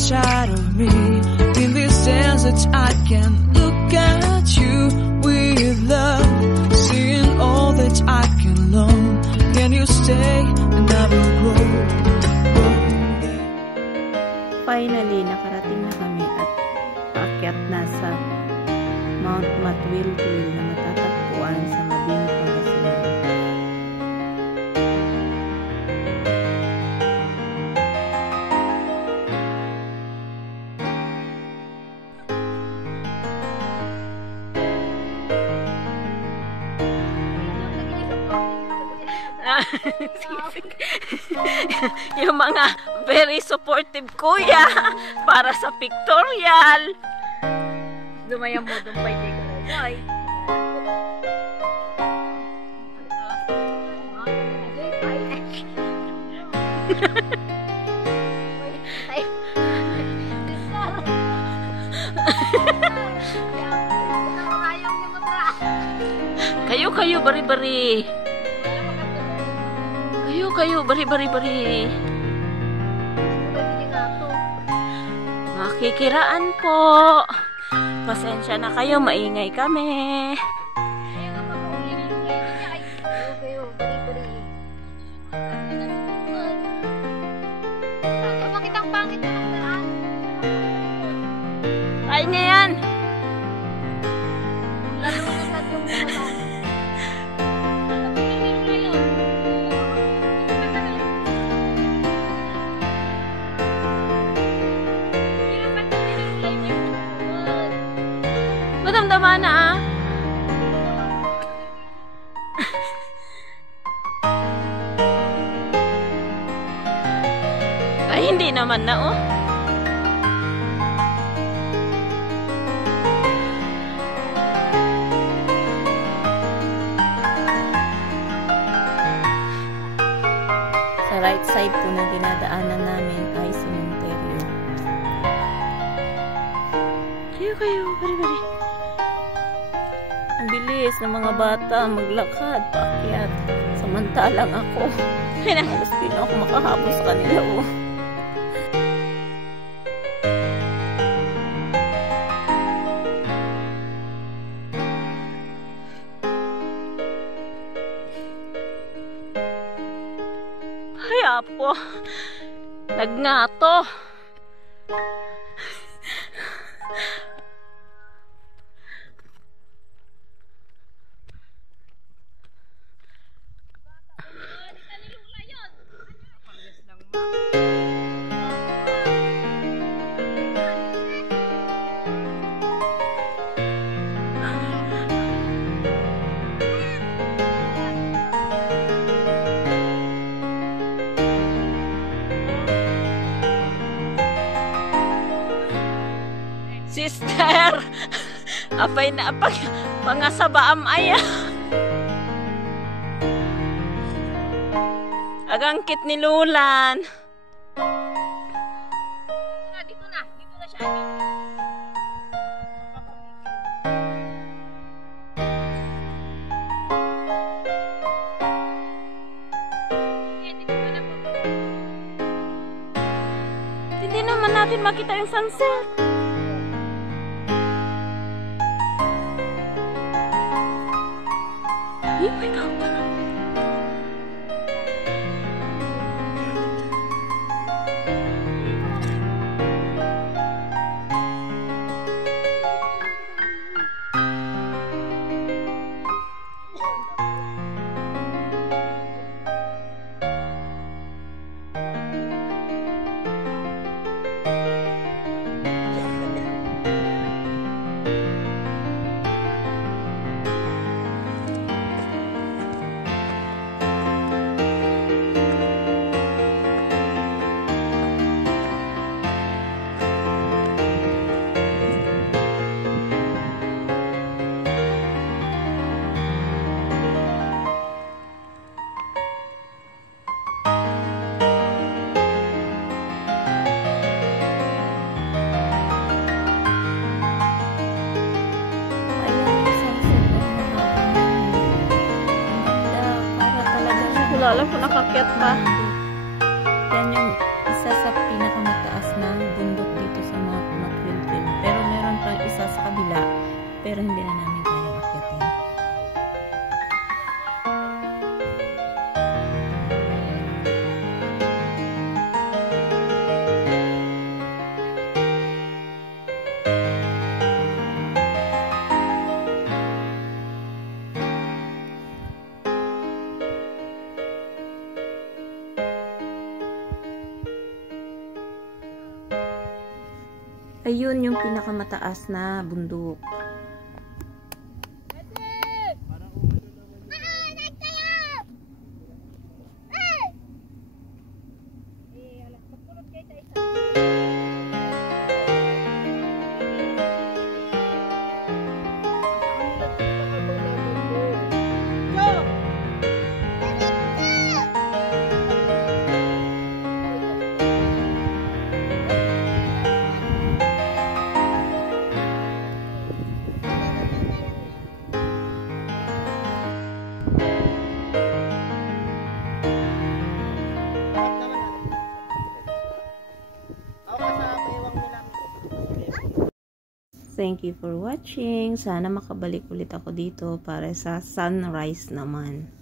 inside of me. In this desert I can look at you with love, seeing all that I can learn. Can you stay and I will grow? Finally, nakarating na kami at paakyat na sa Mount Matwilwil na matatagpuan sa Mabini, Pangasinan. Yung mga very supportive kuya para sa pictorial. Dumayang mo doon pa yung ay. Kayo bari-bari. Kayo bari-bari. Makikiraan po. Pasensya na kayo, maingay kami. Bakit ang pangit na magdaan? Ay niya yan. Madamdama na ah. Ay, hindi naman na oh. Sa right side po na dinadaanan namin ay sementeryo. Kayo, bari-bari. Ang bilis ng mga bata maglakad, paakyat. Samantalang ako, halos di na ako makahabol sa kanila oh. Ay, apo. Nagngato. Sister, apay na apay pangasabaam aya. Agangkit ni Lulan. Dito na siya. Hindi naman natin makita yung sunset. Oh my God. Wala alam kung nakakyat pa. Yan yung isa sa pinakamataas na bundok pero hindi na namin kayang akyatin. Ayun yung pinakamataas na bundok. Thank you for watching. Sana makabalik ulit ako dito para sa sunrise naman.